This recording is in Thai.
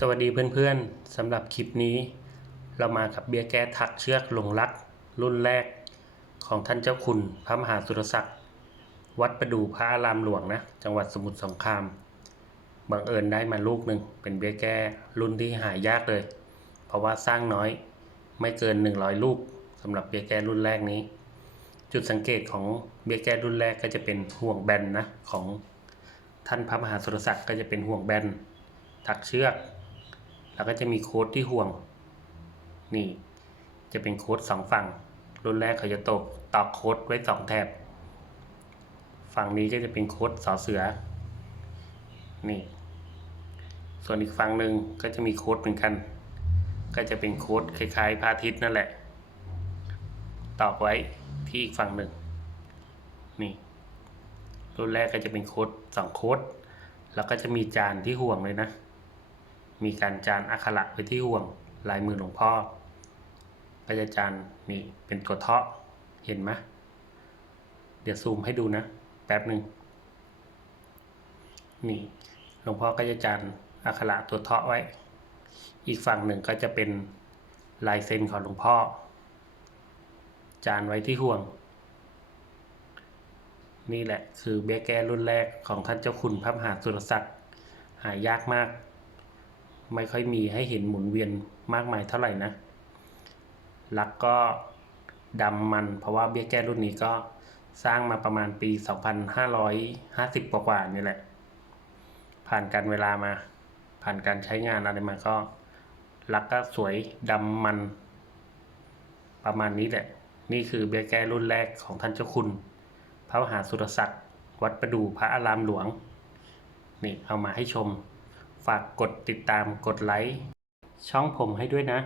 สวัสดีเพื่อนๆสำหรับคลิปนี้ เรามากับเบี้ยแก้ถักเชือกหลงรัก รุ่นแรกของท่านเจ้าคุณพระมหาสุรศักดิ์วัดประดู่พระอารามหลวงนะ จังหวัดสมุทรสงครามบังเอิญได้มาลูกหนึ่งเป็นเบี้ยแก้รุ่นที่หายากเลย เพราะว่าสร้างน้อยไม่เกิน 100 ลูกสำหรับเบี้ยแก้รุ่นแรกนี้ จุดสังเกตของเบี้ยแก้รุ่นแรกก็จะเป็นห่วงแบนนะของท่านพระมหาสุรศักดิ์ก็จะเป็นห่วงแบนถักเชือก แล้วก็จะมีโค้ดที่ห่วง นี่ จะเป็นโค้ดสองฝั่ง รุ่นแรกเขาจะตกตอกโค้ดไว้สองแถบ ฝั่งนี้ก็จะเป็นโค้ดสอเสือ นี่ ส่วนอีกฝั่งหนึ่งก็จะมีโค้ดเหมือนกัน ก็จะเป็นโค้ดคล้ายๆพระอาทิตย์นั่นแหละ ตอกไว้ที่อีกฝั่งหนึ่ง นี่ รุ่นแรกก็จะเป็นโค้ดสองโค้ดแล้วก็จะมีจานที่ห่วงเลยนะ มีการจานอักขระไว้ที่ห่วงลายมือหลวงพ่อก็จะจานนี่เป็นตัวเทาะเห็นไหมเดี๋ยวซูมให้ดูนะ แป๊บหนึ่งนี่หลวงพ่อก็จะจานอักขระตัวเทาะไว้ อีกฝั่งหนึ่งก็จะเป็นลายเซ็นของหลวงพ่อ จานไว้ที่ห่วง นี่แหละคือเบี้ยแก้รุ่นแรกของท่านเจ้าคุณพระมหาสุรศักดิ์หายากมาก ไม่ค่อยมีให้เห็นหมุนเวียนมากมายเท่าไหร่นะลักก็ดำมัน เพราะว่าเบี้ยแก้รุ่นนี้ก็สร้างมาประมาณปี 2550 กว่าๆนี่แหละ ผ่านการเวลามา ผ่านการใช้งานอะไรมาก็ลักก็สวยดำมัน ประมาณนี้แหละ นี่คือเบี้ยแก้รุ่นแรกของท่านเจ้าคุณ พระมหาสุรศักดิ์วัดประดู่พระอารามหลวง นี่เอามาให้ชม ฝากกดติดตามกดไลค์ช่องผมให้ด้วยนะ